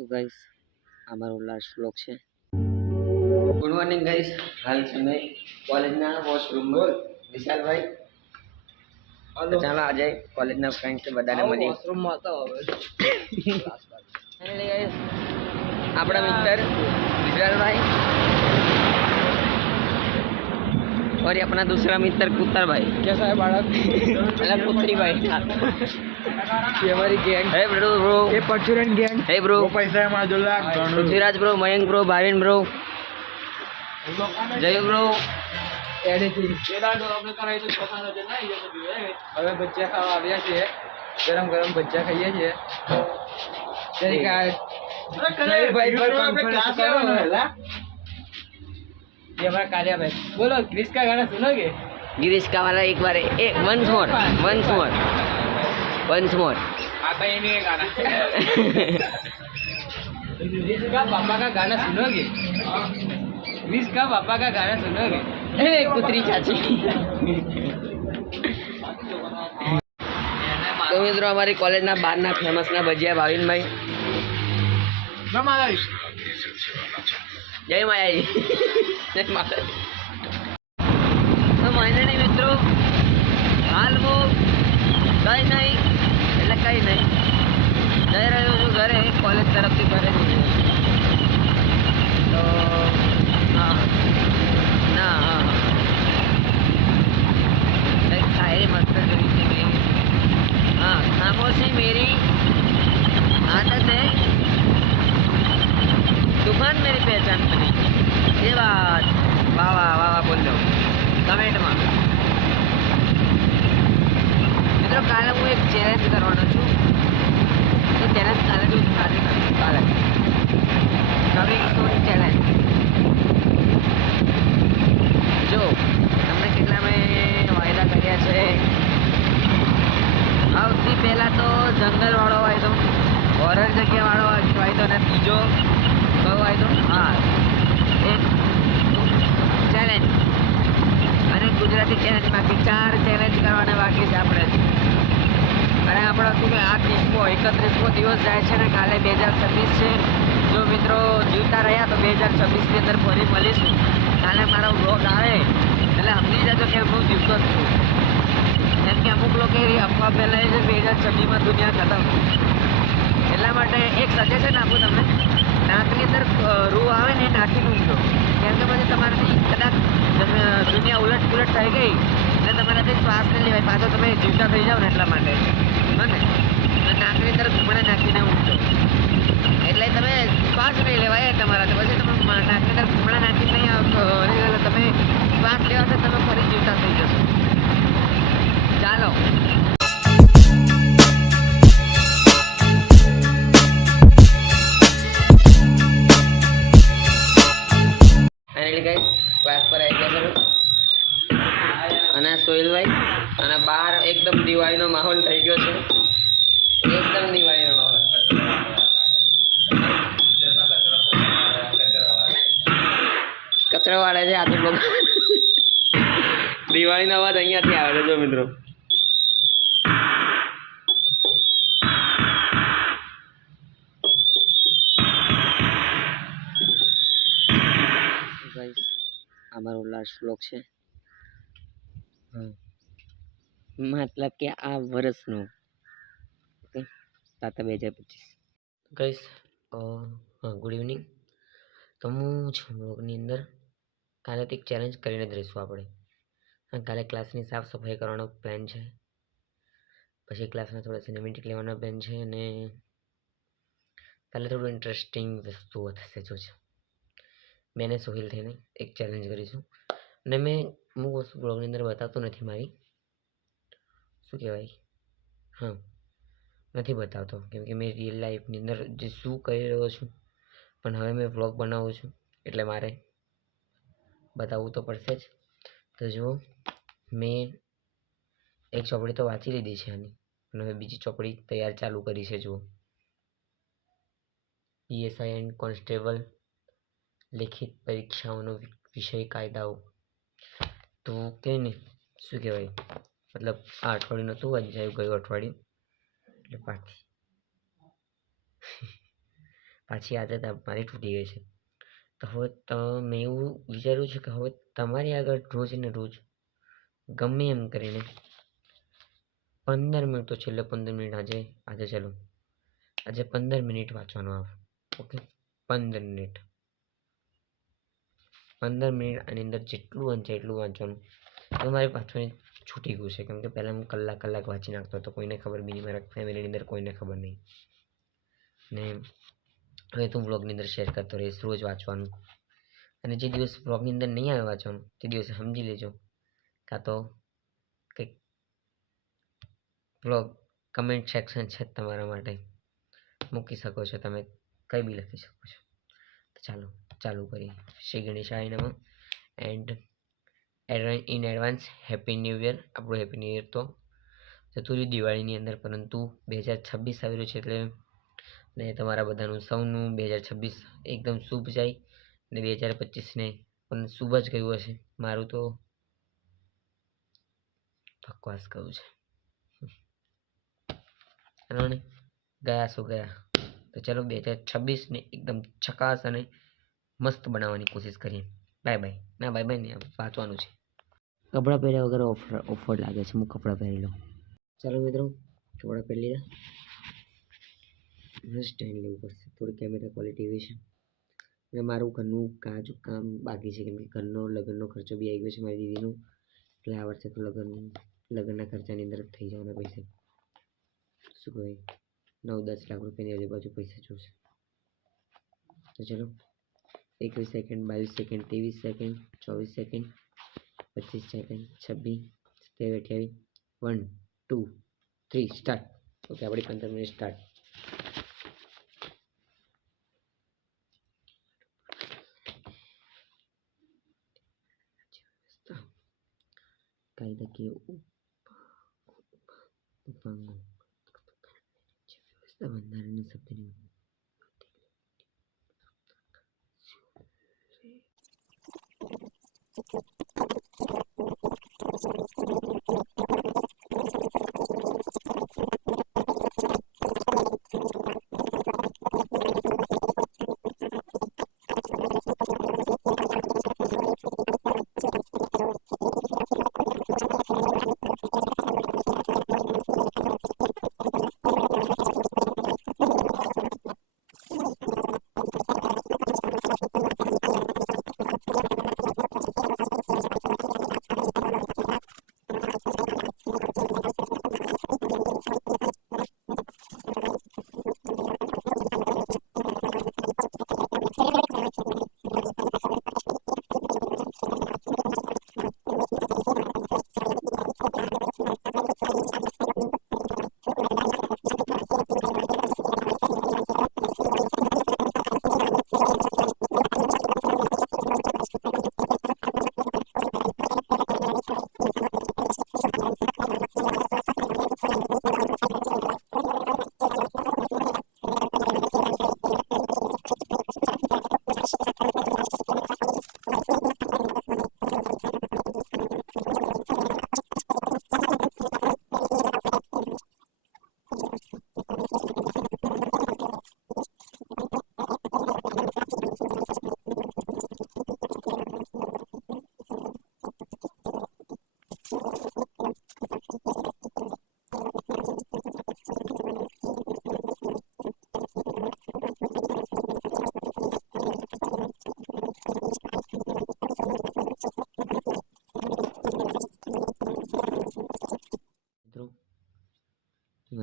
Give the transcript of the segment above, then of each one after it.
તો ગાઈસ અમારો last vlog છે ગુડ મોર્નિંગ ગાઈસ હાલ સમય કોલેજના વોશરૂમમાં વિશાલભાઈ તો ચાલો આજે કોલેજના ફ્રેન્ડ્સ બધાને મળીએ વોશરૂમમાં તો Finally guys, આપણા મિત્ર વિશાલભાઈ और ये अपना दूसरा मित्र कुत्तर भाई कैसा है बालक अलग पुत्री भाई હે Prithviraj bro Mayank bro Bhavin bro Jay bro હવે બચ્ચા ખાવા આવ્યા છે ગરમ ગરમ બચ્ચા ખાઈએ છીએ. બોલો ગ્રીસ કા ગાના સુનોગે ગ્રીસ કા વાલા એક વાર એક once more once more once more once more once more आता ही नहीं है गाना क्रिस का पापा का गाना सुनोगे क्रिस का पापा का गाना सुनोगे એ કૂતરી ચાચી તો મિત્રો અમારી કોલેજના બહારના ફેમસના ભજીયા ભાવિનભાઈ જય માયાજી જય માતાજી તો મહિનાની મિત્રો હાલ હું કંઈ નહીં એટલે કંઈ નહીં જઈ રહ્યો છું ઘરે કોલેજ તરફથી ઘરે જઈ રહ્યો છું. તો હા ના હા કંઈક શાયરી મસ્ત કરી છે મેં हाँ खामोशी मेरी आदत है तूफान मेरी पहचान बनी ये बात હું એક ચેલેન્જ કરવાનો છું. તો ચેલેન્જ કાલે હું કાલે. કાલે કવિંગ સૂન ચેલેન્જ જો, તમને કેટલા મેં વાયદા કર્યા છે. સૌથી પહેલાં તો જંગલવાળો વાયદો હોરર જગ્યાવાળો વાયદો અને બીજો કયો વાયદો? હા. એક ચેલેન્જ અને ગુજરાતી ચેલેન્જ બાકી ચાર ચેલેન્જ કરવાના બાકી છે આપણે. અને આપણો શું આ ત્રીસમો, એકત્રીસમો દિવસ જાય છે ને કાલે બે હજાર છવ્વીસ છે. જો મિત્રો જીવતા રહ્યા તો બે હજાર છવ્વીસની અંદર ફરી મળીશું. કાલે મારો બ્લોગ આવે, એટલે સમજી જજો કે હું જીવતો જ છું. કેમ કે અમુક લોકો એવી અફવા ફેલાય છે, બે હજાર છવ્વીસમાં દુનિયા ખતમ. એટલા માટે એક સજેશન આપું તમને. નાકની અંદર રૂ આવે ને એ નાખી ઊંઘજો કેમ કે પછી તમારાથી કદાચ દુનિયા ઉલટ પુલટ થઈ ગઈ, એટલે તમારાથી શ્વાસ નહીં લેવાય. પાછો તમે જીવતા થઈ જાઓ ને એટલા માટે. એટલે નાકની અંદર ઘૂમણે નાખીને ઊંઘજો એટલે તમે શ્વાસ નહીં લેવાય તમારાથી પછી તમે નાકની અંદર ઘૂમણા નાખીને નહીં એટલે તમે શ્વાસ લેવાશે તમે ફરી જીવતા થઈ જશો. ચાલો. કચરો વાળે છે આજે તો લોકો. દિવાળીનો અવાજ અહીંયાથી આવે છે જો મિત્રો. ગાઈસ અમારો લાસ્ટ વ્લોગ છે. મતલબ કે આ વર્ષનો. ઓકે? તાતા બે હજાર પચીસ. ગઈશ ગુડ ઇવનિંગ તો હું છું બ્લોગની અંદર. કાલે તો એક ચેલેન્જ કરીને જ રહીશું આપણે. કાલે ક્લાસની સાફ સફાઈ કરવાનો પ્લાન છે. પછી ક્લાસમાં થોડા સિનેમેટિક લેવાનો પ્લાન છે અને કાલે થોડું ઇન્ટરેસ્ટિંગ વસ્તુઓ થશે જો છે. મેને સોહિલ થઈને એક ચેલેન્જ કરીશું. અને મેં અમુક વસ્તુ બ્લોગની અંદર બતાવતો નથી મારી. શું કહેવાય? હા. નથી બતાવતો. કેમ કે મેં રિયલ લાઈફની અંદર જે શું કરી રહ્યો છું. પણ હવે મેં વ્લોગ બનાવું છું. એટલે મારે બતાવવું તો પડશે જ. તો જુઓ, મેં એક ચોપડી તો વાંચી લીધી છે આની. અને હવે બીજી ચોપડી તૈયાર ચાલુ કરી છે, જુઓ. પીએસઆઈ એન્ડ કોન્સ્ટેબલ લેખિત પરીક્ષાઓનો વિષય કાયદાઓ. તો કે ને શું કહેવાય? મતલબ આ અઠવાડિયું નહોતું વંચાયું ગયું અઠવાડિયું. એટલે પાછી. પાછી આદત મારી તૂટી ગઈ છે. હવે તો મેં એવું વિચાર્યું છે કે હવે તમારી આગળ રોજ ને રોજ ગમે એમ કરીને પંદર મિનિટ તો છેલ્લે પંદર મિનિટ આજે આજે ચાલો. આજે પંદર મિનિટ વાંચવાનું આવ. ઓકે? પંદર મિનિટ. પંદર મિનિટ આની અંદર જેટલું વાંચે એટલું વાંચવાનું. તો મારે વાંચવાની છૂટી ગયું છે. કેમ કે પહેલાં હું કલાક કલાક વાંચી નાખતો હતો. કોઈને ખબર બી નહીં મારા ફેમિલીની અંદર કોઈને ખબર નહીં. ને હવે તું વ્લોગની અંદર શેર કરતો રહીશ, રોજ વાંચવાનું. અને જે દિવસ વ્લોગની અંદર નહીં આવે વાંચવાનું, તે દિવસે સમજી લેજો. કાં તો કંઈક વ્લોગ કમેન્ટ સેક્શન છે તમારા માટે. મૂકી શકો છો, તમે કંઈ બી લખી શકો છો. તો ચાલો, ચાલુ કરીએ. શ્રી ગણેશાય નમઃ. And in advance happy new year આપણું હેપી ન્યૂ યર તો જતું રહ્યું દિવાળીની અંદર, પરંતુ બે હજાર છવ્વીસ આવી રહ્યું છે એટલે ને તમારા બધાનું સૌનું બે હજાર છવ્વીસ એકદમ શુભ જાય ને બે હજાર પચીસને પણ શુભ જ ગયું હશે. મારું તો બકવાસ ગયું છે. અને ગયા શું ગયા? તો ચલો બે હજાર છવ્વીસને એકદમ છકાસ અને મસ્ત બનાવવાની કોશિશ કરીએ. Bye bye. ના બાય બાય નહીં આ વાંચવાનું છે. કપડાં પહેર્યા વગર ઓફર ઓફર લાગે છે. હું કપડાં પહેરી લઉં. ચાલો મિત્રો કપડાં પહેરી લીધા. સ્ટેન્ડ લેવું પડશે. થોડી કેમેરા ક્વોલિટી એવી છે. અને મારું ઘરનું કાજુ કામ બાકી છે. કેમ કે ઘરનો લગ્નનો ખર્ચો બી આવી ગયો છે મારી દીદીનું. એટલે આ વર્ષે તો લગ્ન, લગ્નના ખર્ચાની અંદર થઈ જવાના પૈસા. શું કહેવાય નવ દસ લાખ રૂપિયાની આજુબાજુ પૈસા જોશે. તો ચલો. એકવીસ સેકન્ડ બાવીસ સેકન્ડ ત્રેવીસ સેકન્ડ ચોવીસ સેકન્ડ પચીસ સેકન્ડ છવ્વીસ સત્યાવીસ અઠ્યાવીસ, one, two, three, start. Okay, આપણી પંદર મિનિટ સ્ટાર્ટ. કાયદાકીય ઉપાંગો વ્યવસ્થા બંધારણની શબ્દની મિત્રો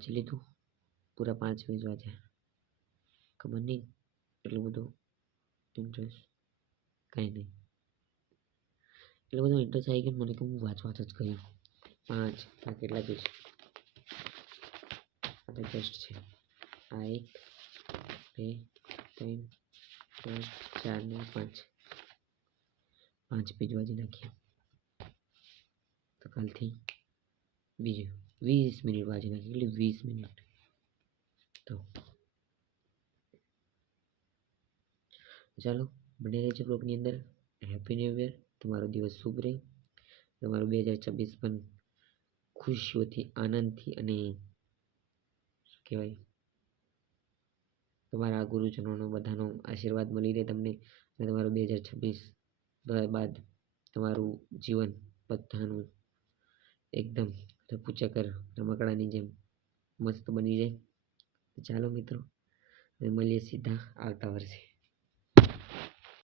વાંચી લીધું પૂરા પાંચ પેજ વાંચ્યા ખબર નહીં એટલું બધું ઇન્ટરેસ્ટ કાંઈ નહીં એટલો બધો ઇન્ટરેસ્ટ આવી ગયો ને મને કે હું વાંચ વાંચ જ કર્યું પાંચ આ કેટલા પેજ આ તો જસ્ટ છે આ એક બે ત્રણ ચાર ચાર ને પાંચ પાંચ પેજ વાંચી નાખ્યા તો કાલથી બીજું વીસ મિનિટ વાંચી નાખી એટલે વીસ મિનિટ. તો ચાલો બને રહેજો બ્લોગની અંદર. હેપી ન્યૂ યર તમારો દિવસ શુભ રહે. તમારું બે હજાર છવ્વીસ પણ ખુશીઓથી, આનંદથી અને શું કહેવાય? તમારા ગુરુજનોનો બધાનો આશીર્વાદ મળી રહે તમને અને તમારું બે હજાર છવ્વીસ બાદ તમારું જીવન બધાનું એકદમ રફુચક્કર રમકડાની જેમ મસ્ત બની જાય. ચાલો મિત્રો મળીએ સીધા આવતા વર્ષે.